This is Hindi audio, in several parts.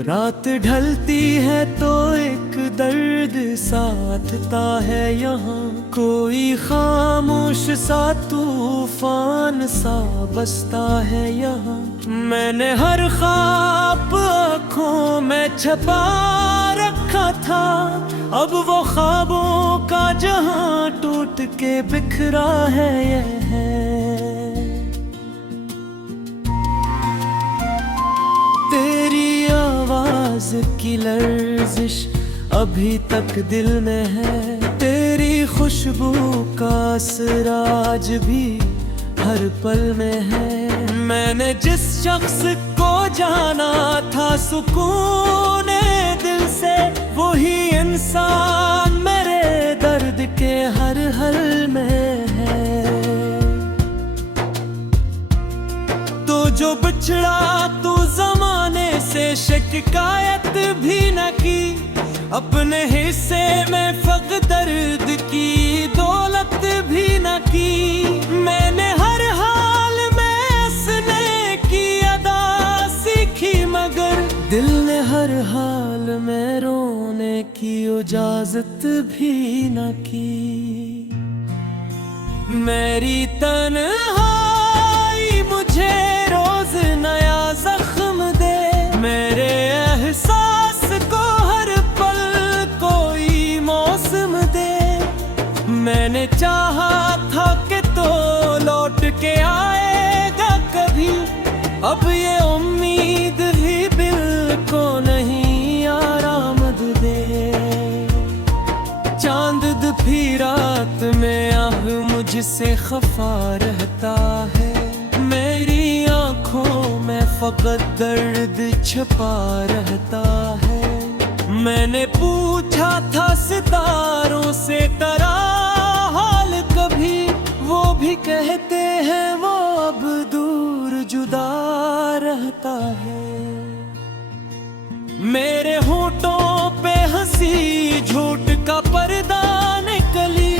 रात ढलती है तो एक दर्द साथता है यहाँ, कोई खामोश सा तूफान सा बसता है यहाँ। मैंने हर ख्वाब आँखों में छपा रखा था, अब वो ख्वाबों का जहां टूट के बिखरा है यह है। तेरी आवाज की लर्जिश अभी तक दिल में है, तेरी खुशबू का असर आज भी हर पल में है। मैंने जिस शख्स को जाना था सुकून दिल से, वही इंसान मेरे दर्द के हर हल में है। तो जो बिछड़ा तू जमाने से शिकायत भी न की, अपने हिस्से में फक़्र दर्द की दौलत भी न की। मैंने हर हाल में हंसने की अदा सीखी, मगर दिल ने हर हाल में रोने की इजाजत भी न की। मेरी तन्हाई मुझे रोज नया जख्म दे, मेरे एहसास को हर पल कोई मौसम दे। मैंने चाहा था कि तो लौट के आएगा कभी, अब ये उम्मीद भी दिल को नहीं आरामद दे। चांद भी रात में आह मुझसे खफा रहता है, मेरी आँखों में फकत दर्द छपा रहता है। मैंने पूछा था सितारों से तेरा हाल कभी, वो भी कहते हैं वो अब दूर जुदा रहता है। मेरे होठों पे हंसी झूठ का पर्दा निकली,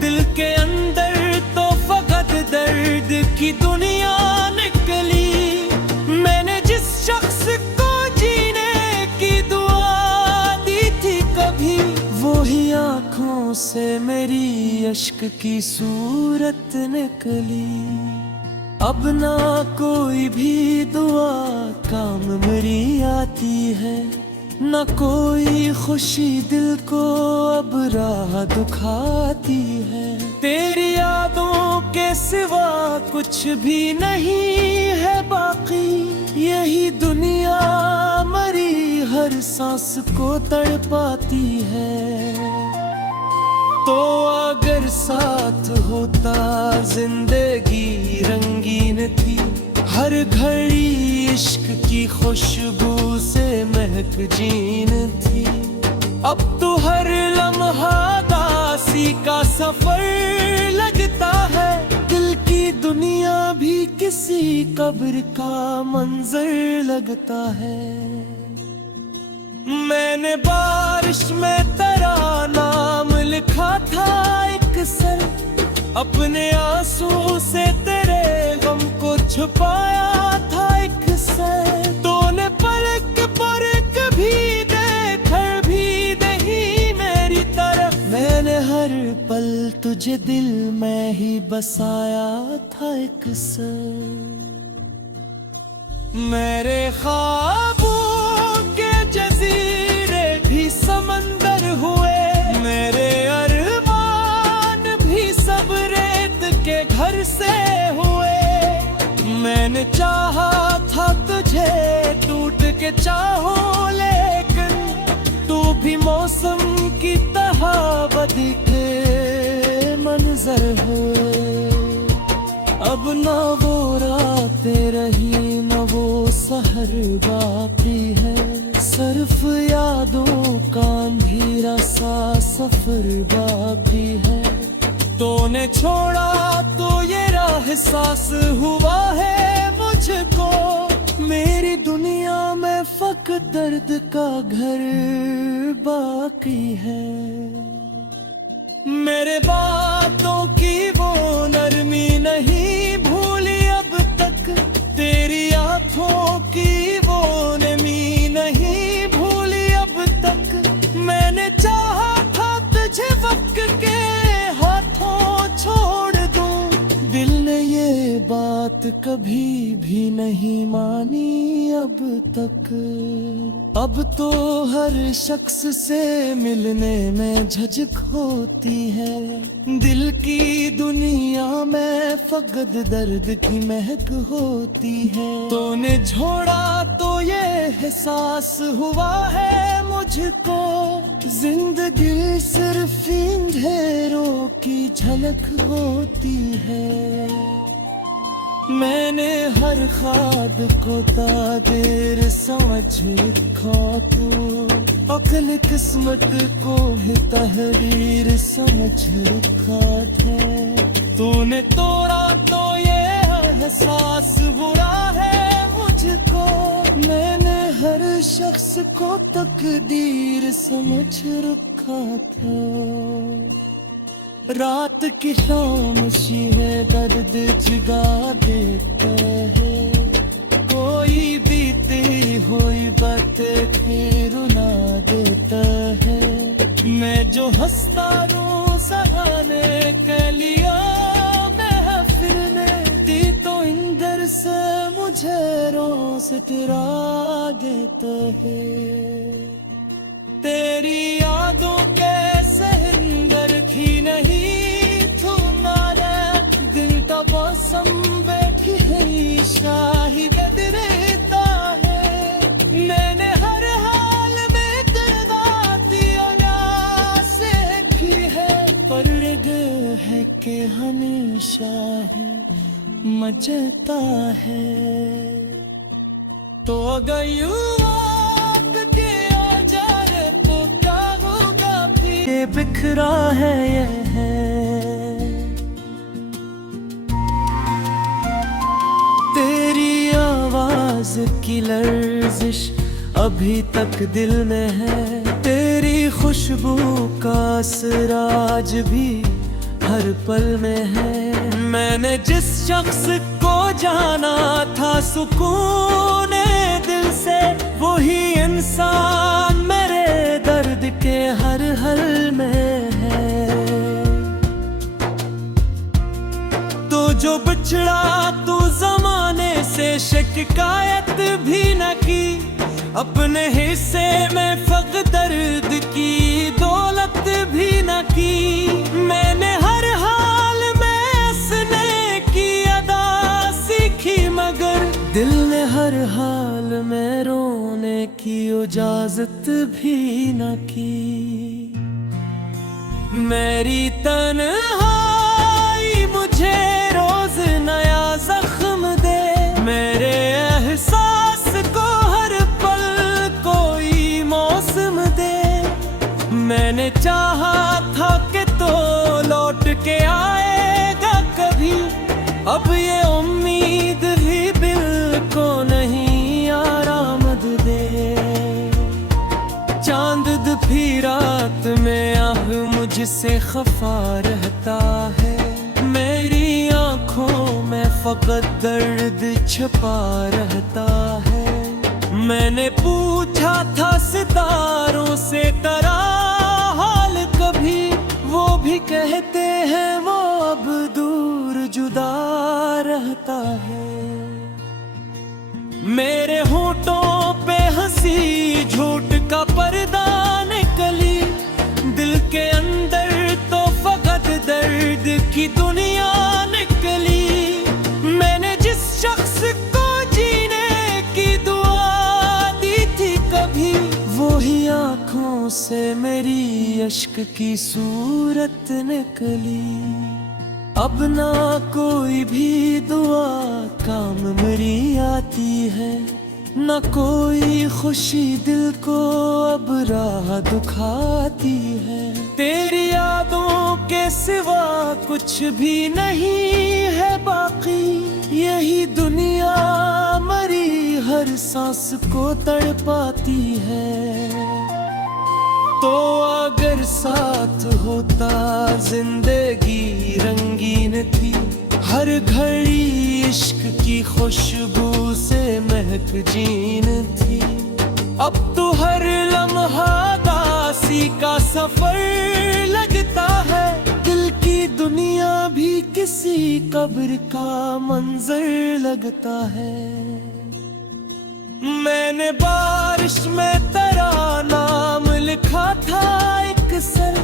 दिल के अंदर तो फकत दर्द की दुनिया निकली। मैंने जिस शख्स को जीने की दुआ दी थी कभी, वो ही आँखों से मेरी अश्क की सूरत निकली। अब ना कोई भी दुआ काम मेरी आती है, न कोई खुशी दिल को अब राह दुखाती है। तेरी यादों के सिवा कुछ भी नहीं है बाकी, यही दुनिया मरी हर सांस को तड़पाती है। तो अगर साथ होता जिंदगी रंगीन थी, हर घड़ी इश्क की खुशबू से महक जीन थी। अब तो हर लम्हा दासी का सफर लगता है, दिल की दुनिया भी किसी कब्र का मंजर लगता है। मैंने बारिश में तेरा नाम लिखा था एक सर, अपने आंसू से तेरे गम को छुपाया था एक सर। तूने पलक पलक भी देखकर भी नहीं मेरी तरफ, मैंने हर पल तुझे दिल में ही बसाया था एक सर। मेरे ख्वाबों के जजीरे भी समंदर हुए, मेरे अरमान भी सब रेत के घर से हुए। मैंने चाहा था तुझे टूट के चाहो, लेकिन तू भी मौसम की तरह बदी के मंजर हुए। अब न वो रातें रही न वो सहर बाकी है, सिर्फ यादों का अंधेरा सा सफर बाकी है। तूने छोड़ा तो ये राह एहसास हुआ है मुझको, मेरी दुनिया में फकत दर्द का घर बाकी है। मेरे बातों की वो नरमी नहीं भूली अब तक, तेरी आंखों की वो नमी नहीं बात कभी भी नहीं मानी अब तक। अब तो हर शख्स से मिलने में झिझक होती है। दिल की दुनिया में फकत दर्द की महक होती है। तूने छोड़ा तो ये एहसास हुआ है मुझको, जिंदगी सिर्फ अंधेरों की झलक होती है। मैंने हर ख्वाब को तादीर समझ रखा तू, अक्ल किस्मत को ही तहरीर समझ रखा था। तूने तोड़ा तो ये एहसास बुरा है मुझको, मैंने हर शख्स को तकदीर समझ रखा था। रात की खामोशी है दर्द जगा देता है, कोई बीती हुई बातें फिर रुला देता है। मैं जो हंसता रू सहाने के लिया महफिल ने दी, तो इंदर से मुझे रोज तेरा देता है। तेरी यादों के सहिंदर की नहीं थूमारा, दिल का मौसम बैठी है शाही बदलता है। मैंने हर हाल में करवाती से की है, पर है कि हमेशा है मचता है। तो गई बिखरा है ये है। तेरी आवाज की लर्जिश अभी तक दिल में है, तेरी खुशबू का असर आज भी हर पल में है। मैंने जिस शख्स को जाना था सुकून दिल से, वही इंसान मेरे दर्द के हर हल में है। तो जो बिछड़ा तू जमाने से शिकायत भी न की, अपने हिस्से में फकत दर्द की दौलत भी न की। मैंने हर हाल में हंसने की अदा सीखी, मगर दिल ने हर हाल में रोने की इजाजत भी न की। मेरी तन्हाई मुझे रोज नया जख्म दे, मेरे एहसास को हर पल कोई मौसम दे। मैंने चाहा था कि तो लौट के आएगा कभी, अब ये उम्मीद भी दिल को नहीं आरामद दे। चांद भी रात में आह मुझसे खफा रहता है, मेरी आंखों में फकत दर्द छुपा रहता है। मैंने पूछा था सितारों से तेरा हाल कभी, वो भी कहते हैं वो अब दूर जुदा रहता है। मेरे होठों पे हंसी झूठ का पर्दा निकली, दिल के अंदर तो फकत दर्द की दुनिया निकली। मैंने जिस शख्स को जीने की दुआ दी थी कभी, वही आंखों से मेरी अश्क की सूरत निकली। अब ना कोई भी दुआ काम मेरी आती है, न कोई खुशी दिल को अब राह दुखाती है। तेरी यादों के सिवा कुछ भी नहीं है बाकी, यही दुनिया मरी हर सांस को तड़पाती है। तो अगर साथ होता जिंदगी रंगीन थी, हर घड़ी इश्क की खुशबू से महक जीन थी। अब तो हर लम्हा दासी का सफर लगता है, दिल की दुनिया भी किसी कब्र का मंजर लगता है। मैंने बारिश में तेरा नाम लिखा था एक सर,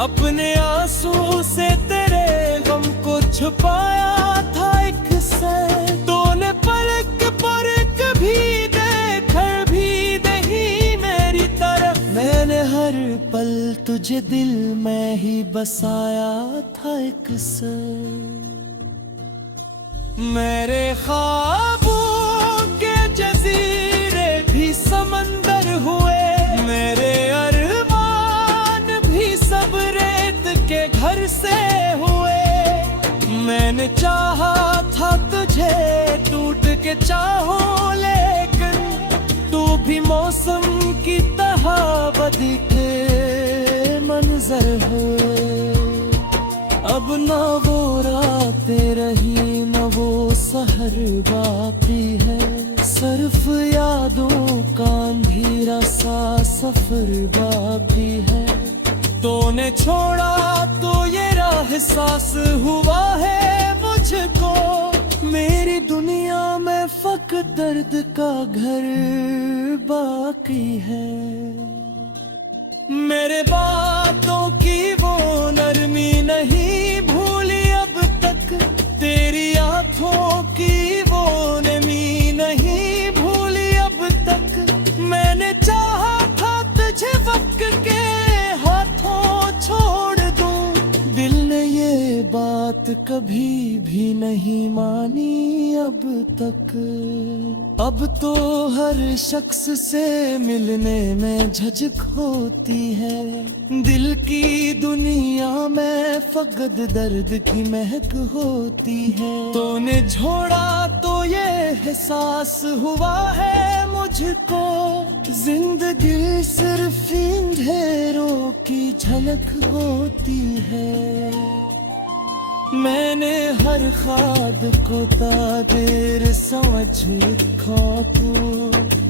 अपने आंसू से तेरे गम को छुपाया था एक सर। तूने पलक पलक भी देखकर भी नहीं मेरी तरफ, मैंने हर पल तुझे दिल में ही बसाया था एक सर। मेरे ख्वाबों के जजीरे भी समंदर हुए, मेरे अरमान भी सब रेत के घर से हुए। मैंने चाहा था तुझे टूट के चाहूं, लेकिन तू भी मौसम की तरह बदी के मंजर हुए। अब ना वो रातें रही न वो सहर बाकी है, सिर्फ यादों का अंधेरा सा सफर बाकी है। तूने छोड़ा तो ये राह एहसास हुआ है मुझको, मेरी दुनिया में फकत दर्द का घर बाकी है। मेरे बातों की वो नरमी नहीं भूली अब तक, तेरी आंखों की वो नमी नहीं भूली अब तक। मैंने चाहा था तुझे वक्त के हाथों छोड़ दूं, दिल ने ये बात कभी भी नहीं मानी अब तक। अब तो हर शख्स से मिलने में झिझक होती है, दिल की दुनिया में फकत दर्द की महक होती है। तूने छोड़ा तो ये एहसास हुआ है मुझको, जिंदगी सिर्फ अंधेरों की झलक होती है। मैंने हर खाद को ताबीर समझ रखा, तू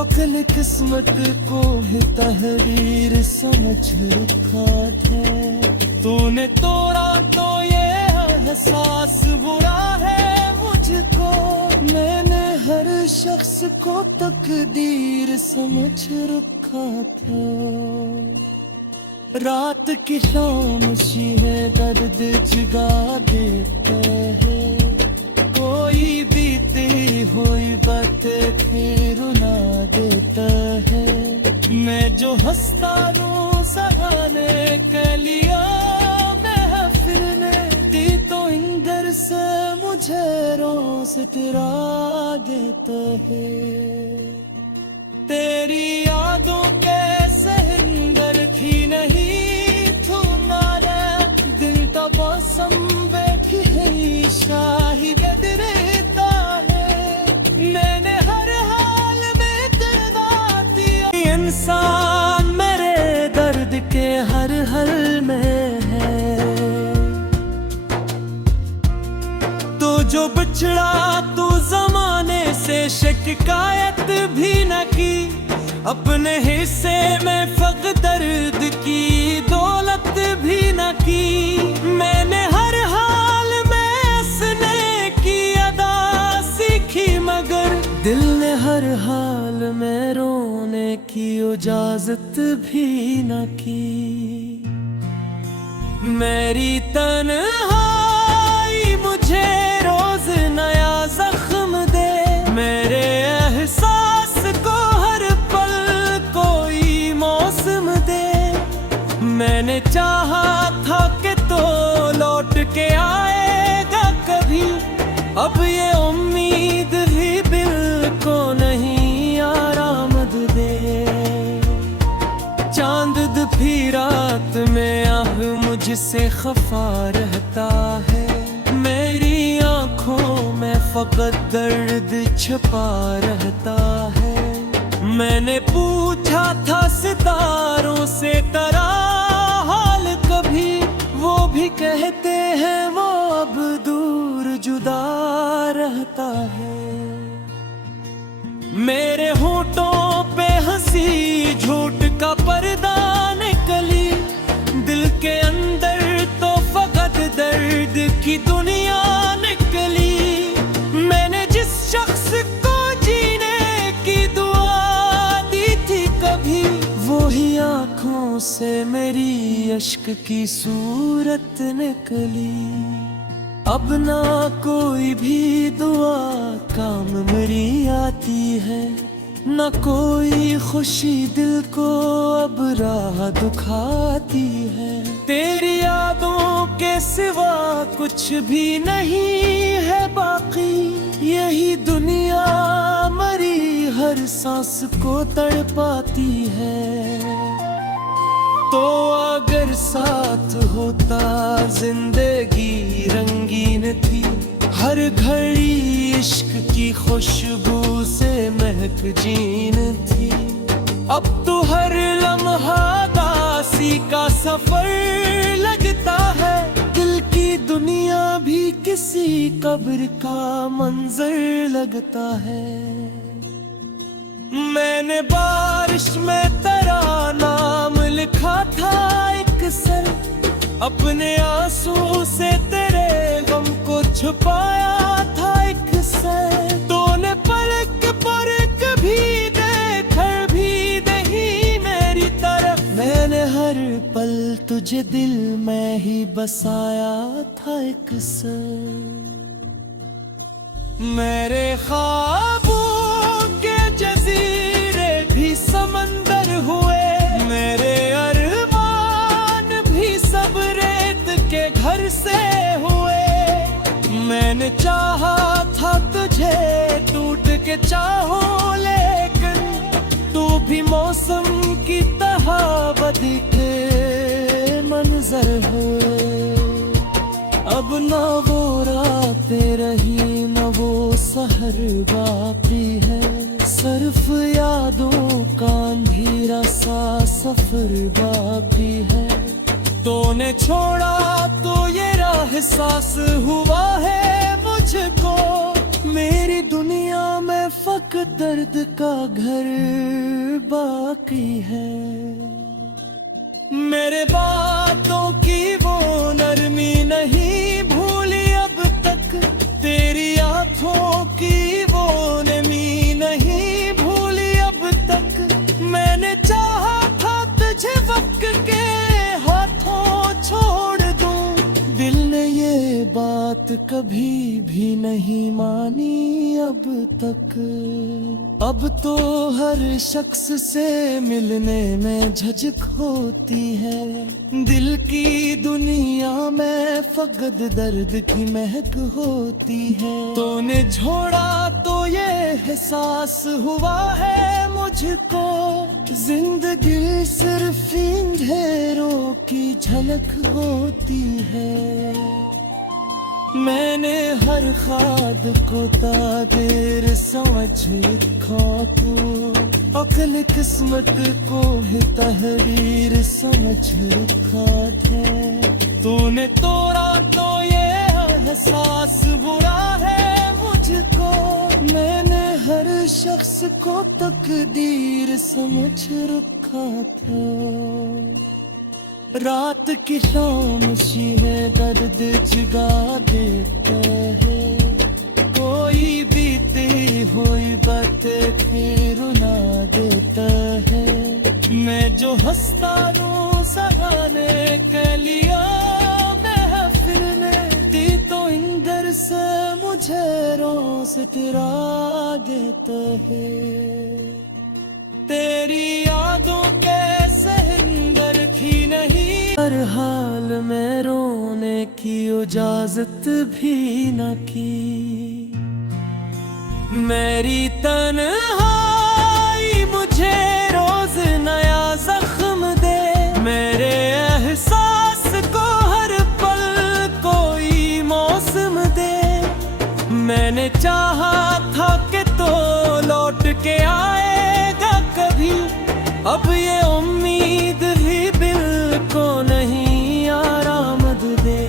अक्ल किस्मत को ही तहरीर समझ रखा था। तूने तोड़ा तो ये एहसास बुरा है मुझको, मैंने हर शख्स को तकदीर समझ रखा था। रात की खामोशी है दर्द जगा देता है, कोई बीती हुई बातें फिर रुला देता है। मैं जो हंसता हूँ सहाने के लिया महफिल ने दी, तो इंदर से मुझे रोज तेरा देता है। तेरी यादों के सहिंदर थी नहीं तू नारा, दिल का मौसम बैठी है शाहिद रहता है। मैंने हर हाल में दर्द दिया, इंसान मेरे दर्द के हर हल में है। तो जो बिछड़ा तू जमाने से शिकायत भी न की, अपने हिस्से में फकत दर्द की दौलत भी न की। मैंने हर हाल में हंसने की अदा सीखी, मगर दिल ने हर हाल में रोने की इजाजत भी न की। मेरी तन्हाई मुझे रोज नया जख्म दे, मेरे एहसास को हर पल कोई मौसम दे। मैंने चाहा था कि तो लौट के आएगा कभी, अब ये उम्मीद भी दिल को नहीं आरामद दे। चांद भी रात में आह मुझसे खफा रहता है, मेरी आंखों में फकत दर्द छुपा रहता है। मैंने पूछा था सितारों से तेरा हाल कभी, वो भी कहते हैं वो अब दूर जुदा रहता है। मेरे होठों पे हंसी झूठ का पर्दा निकली, दिल के अंदर तो फकत दर्द की दुनिया निकली। मैंने जिस शख्स को जीने की दुआ दी थी कभी, वही आंखों से मेरी अश्क की सूरत निकली। अब ना कोई भी दुआ काम मेरी आती है, न कोई खुशी दिल को अब राह दुखाती है। तेरी यादों के सिवा कुछ भी नहीं है बाकी, यही दुनिया मरी हर सांस को तड़पाती है। तो अगर साथ होता जिंदगी रंगीन थी, हर घड़ी इश्क की खुशबू से महक जीन थी। अब तो हर लम्हा दासी का सफर लगता है, दिल की दुनिया भी किसी कब्र का मंजर लगता है। मैंने बारिश में तेरा नाम लिखा था एक सर, अपने आंसू से तेरे गम को छुपाया था एक सर। तूने पलक पलक भी देखकर भी नहीं मेरी तरफ, मैंने हर पल तुझे दिल में ही बसाया था एक सर। मेरे ख्वाबों के जजीरे भी समंदर हुए, मेरे अरमान भी सब रेत के घर से हुए। मैंने चाहा था तुझे टूट के चाहो, लेकिन तू भी मौसम की तरह बदी के मंजर हुए। अब ना वो रातें रही न वो सहर बाकी है, सिर्फ यादों का अंधेरा सा सफर बाकी है। तूने छोड़ा तो ये राह एहसास हुआ है मुझको, मेरी दुनिया में फकत दर्द का घर बाकी है। मेरे बातों की वो नरमी नहीं भूली अब तक, तेरी आंखों की वो नमी नहीं भूली अब तक। मैंने चाहा था तुझे वक्त के हाथों छोड़ दूं, दिल ने ये बात कभी भी नहीं मानी अब तक। अब तो हर शख्स से मिलने में झिझक होती है, दिल की दुनिया में फकत दर्द की महक होती है। तूने छोड़ा तो ये एहसास हुआ है मुझको, जिंदगी सिर्फ अंधेरों की झलक होती है। मैंने हर खाद को तादीर समझ रखा तू, अक्ल किस्मत को ही तहरीर समझ रखा था। तूने तोड़ा तो ये एहसास बुरा है मुझको, मैंने हर शख्स को तकदीर समझ रखा था। रात की खामोशी है दर्द जगा देता है, कोई बीती हुई बातें फिर रुला देता है। मैं जो हंसता हूँ सहाने के लिया महफिल में, दी तो इंदर से मुझे रोज तेरा देता है। तेरी यादों के सहिंदर थी नहीं, हर हाल में रोने की इजाजत भी न की। मेरी तन्हाई मुझे रोज नया जख्म दे, मेरे एहसास को हर पल कोई मौसम दे। मैंने चाहा था कि तो लौट के आएगा कभी, अब ये उम्मीद भी दिल को नहीं आरामद दे।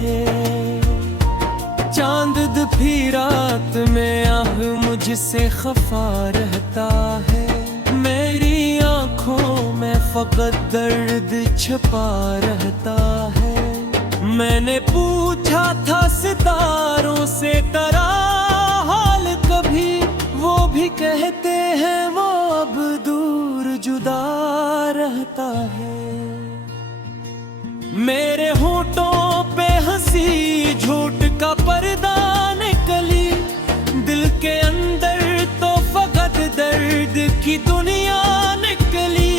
चांद भी रात में आह मुझसे खफा रहता है, मेरी आंखों में फकत दर्द छुपा रहता है। मैंने पूछा था सितारों से तेरा हाल कभी, वो भी कहते हैं वो अब दूर जुदा रहता है। मेरे होठों पे हंसी झूठ का पर्दा निकली, दिल के अंदर तो फकत दर्द की दुनिया निकली।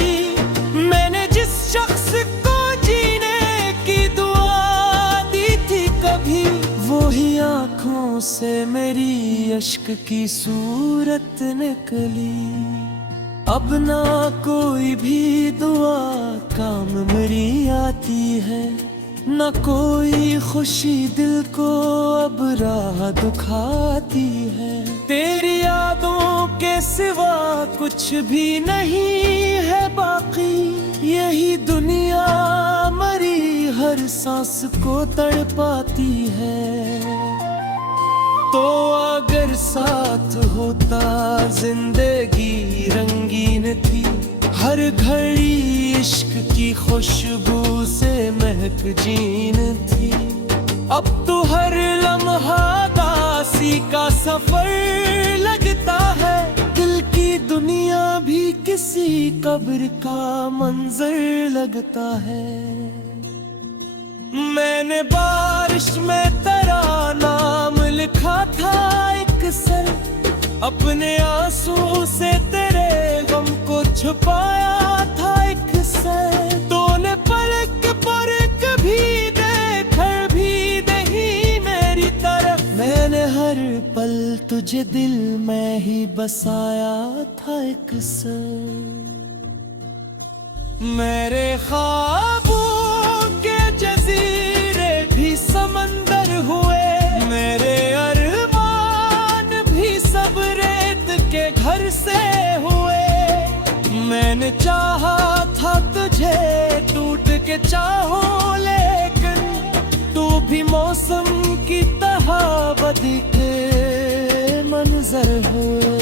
मैंने जिस शख्स को जीने की दुआ दी थी कभी, वो ही आंखों से मेरी अश्क की सूरत निकली। अब ना कोई भी दुआ काम मेरी आती है, न कोई खुशी दिल को अब राह दुखाती है। तेरी यादों के सिवा कुछ भी नहीं है बाकी, यही दुनिया मरी हर सांस को तड़पाती है। तो अगर साथ होता जिंदगी रंगीन थी, हर घड़ी इश्क की खुशबू से महक जीन थी। अब तो हर लम्हा दासी का सफर लगता है, दिल की दुनिया भी किसी कब्र का मंजर लगता है। मैंने बारिश में तेरा नाम लिखा था एक सर, अपने आंसू से तेरे गम को छुपाया था एक सर। तूने पलक पलक भी देखकर भी नहीं मेरी तरफ, मैंने हर पल तुझे दिल में ही बसाया था एक सर। मेरे ख्वाबों के जजीरे भी समंदर हुए, मेरे अरमान भी सब रेत के घर से हुए। मैंने चाहा था तुझे टूट के चाहो, लेकिन तू भी मौसम की तरह बदी के मंजर हुए।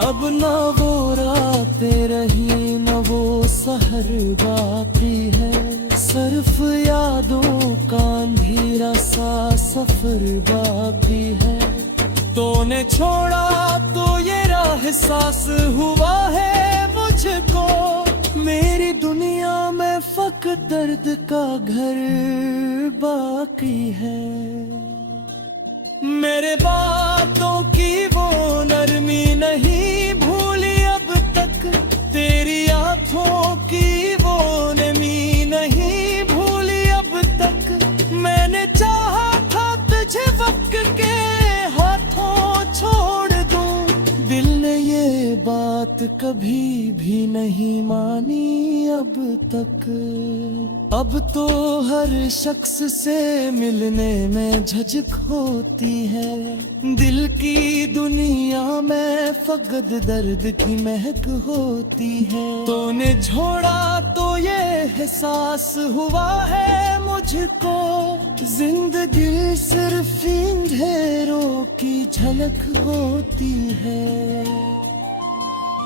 अब ना वो रातें रही न वो सहर बाकी है, सिर्फ यादों का अंधेरा सा सफर बाकी है। तूने छोड़ा तो ये राह एहसास हुआ है मुझको, मेरी दुनिया में फकत दर्द का घर बाकी है। मेरे बातों की वो नरमी नहीं भूली अब तक, तेरी आंखों की वो नमी नहीं भूली अब तक। मैंने चाहा था तुझे वक्त के हाथों छोड़ दूं, दिल ने ये बात कभी भी नहीं मानी अब तक। अब तो हर शख्स से मिलने में झिझक होती है, दिल की दुनिया में फकत दर्द की महक होती है। तूने छोड़ा तो ये एहसास हुआ है मुझको, जिंदगी सिर्फ अंधेरों की झलक होती है।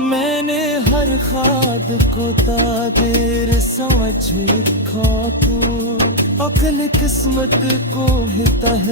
मैंने हर खाद को तादीर समझ लिखा, तू अकल किस्मत को ही तह